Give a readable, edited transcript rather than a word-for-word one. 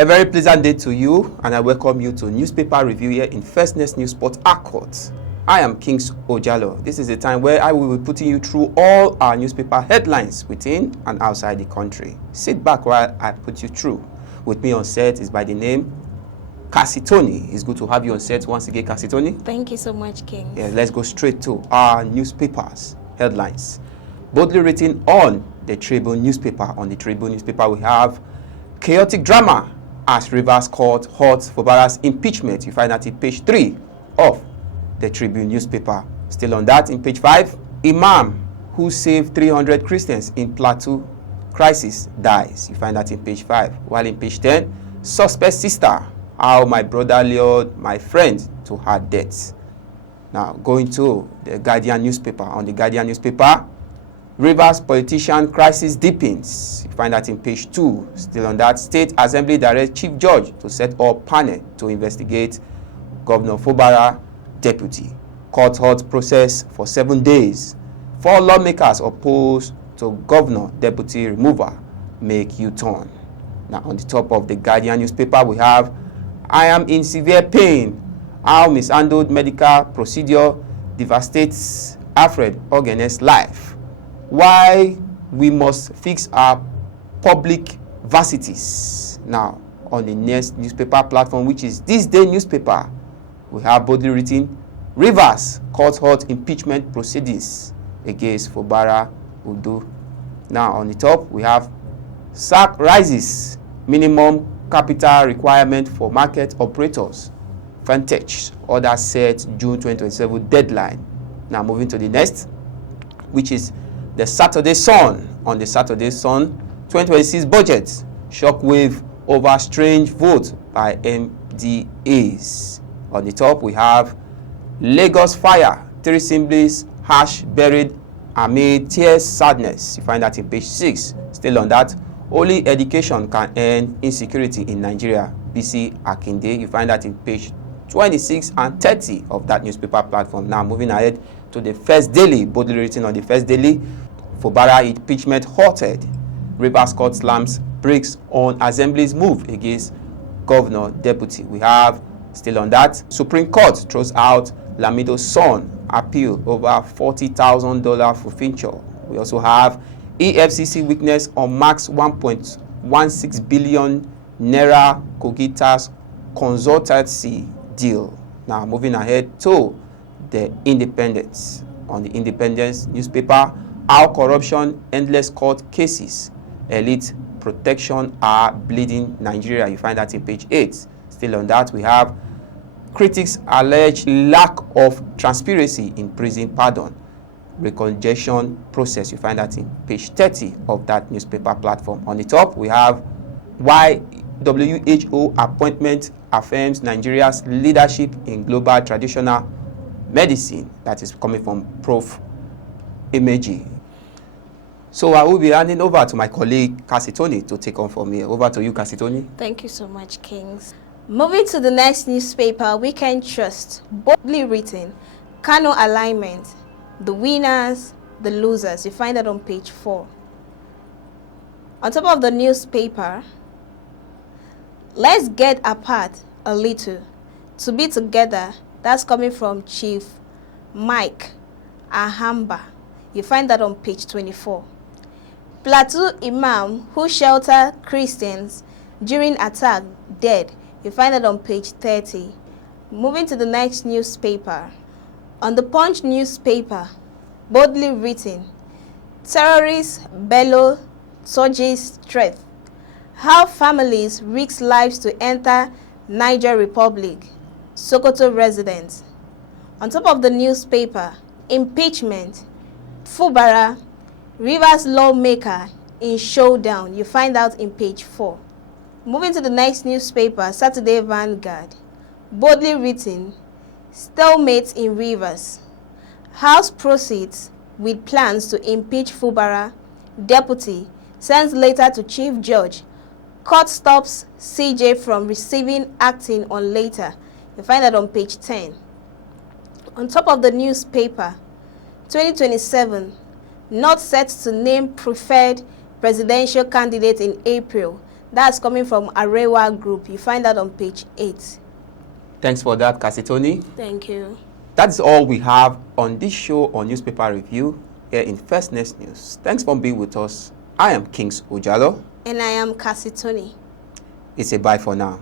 A very pleasant day to you, and I welcome you to newspaper review here in First News Sport Accord. I am Kings Ojalo. This is a time where I will be putting you through all our newspaper headlines within and outside the country. Sit back while I put you through. With me on set is by the name Cassie Tony. It's good to have you on set once again, Cassie Tony. Thank you so much, King. Yeah, let's go straight to our newspapers headlines. Boldly written on the Tribune newspaper. On the Tribune newspaper, we have chaotic drama as Rivers Court halts Fubara's impeachment. You find that in page 3 of the Tribune newspaper. Still on that, in page 5, Imam who saved 300 Christians in Plateau crisis dies. You find that in page 5. While in page 10, suspect sister, how my brother lured my friend to her death. Now, going to the Guardian newspaper. On the Guardian newspaper, Rivers politician crisis deepens. You find that in page 2. Still on that, State Assembly directs Chief Judge to set up panel to investigate Governor Fubara deputy. Court halt process for 7 days. 4 lawmakers opposed to Governor deputy removal make U-turn. Now, on the top of the Guardian newspaper, we have I am in severe pain. How mishandled medical procedure devastates Alfred Ogene's life. Why we must fix our public varsities. Now, on the next newspaper platform, which is This Day newspaper, we have boldly written, Rivers court halt impeachment proceedings against Fubara Udo. Now, on the top, we have SAC rises minimum capital requirement for market operators. Fintech order set June 2027 deadline. Now, moving to the next, which is the Saturday Sun. On the Saturday Sun, 2026 budget shockwave over strange vote by MDAs. On the top, we have Lagos fire, 3 symbols, hash buried amid tears sadness. You find that in page 6. Still on that, only education can end insecurity in Nigeria. BC Akinde. You find that in page 26 and 30 of that newspaper platform. Now, moving ahead to the First Daily, boldly written on the First Daily, Fubara impeachment halted. Rivers Court slams brakes on Assembly's move against Governor deputy. We have, still on that, Supreme Court throws out Lamido's son appeal over $40,000 forfeiture. We also have EFCC witness on Max 1.16 billion naira Cogitas consultancy deal. Now, moving ahead to the Independence. On the Independence newspaper, how corruption, endless court cases, elite protection are bleeding Nigeria. You find that in page 8. Still on that, we have critics allege lack of transparency in prison pardon recongestion process. You find that in page 30 of that newspaper platform. On the top, we have why WHO appointment affirms Nigeria's leadership in global traditional medicine. That is coming from Prof. Imeji. So I will be handing over to my colleague Cassie Tony to take on from here. Over to you, Cassie Tony. Thank you so much, Kings. Moving to the next newspaper, Weekend Trust, boldly written, Kano alignment, the winners, the losers. You find that on page 4. On top of the newspaper, let's get apart a little to be together. That's coming from Chief Mike Ahamba. You find that on page 24. Plateau Imam who sheltered Christians during attack dead. You find that on page 30. Moving to the next newspaper. On the Punch newspaper, boldly written, terrorists bellow Soji's threat. How families risk lives to enter Niger Republic. Sokoto residents. On top of the newspaper, impeachment. Fubara, Rivers lawmaker in showdown. You find out in page 4. Moving to the next newspaper, Saturday Vanguard. Boldly written, stalemate in Rivers. House proceeds with plans to impeach Fubara. Deputy sends letter to Chief Judge. Court stops CJ from receiving acting on later. You find that on page 10. On top of the newspaper, 2027, not set to name preferred presidential candidate in April. That's coming from Arewa Group. You find that on page 8. Thanks for that, Kasitoni. Thank you. That's all we have on this show on Newspaper Review here in First Next News. Thanks for being with us. I am Kings Ojalo. And I am Kasitoni. It's a bye for now.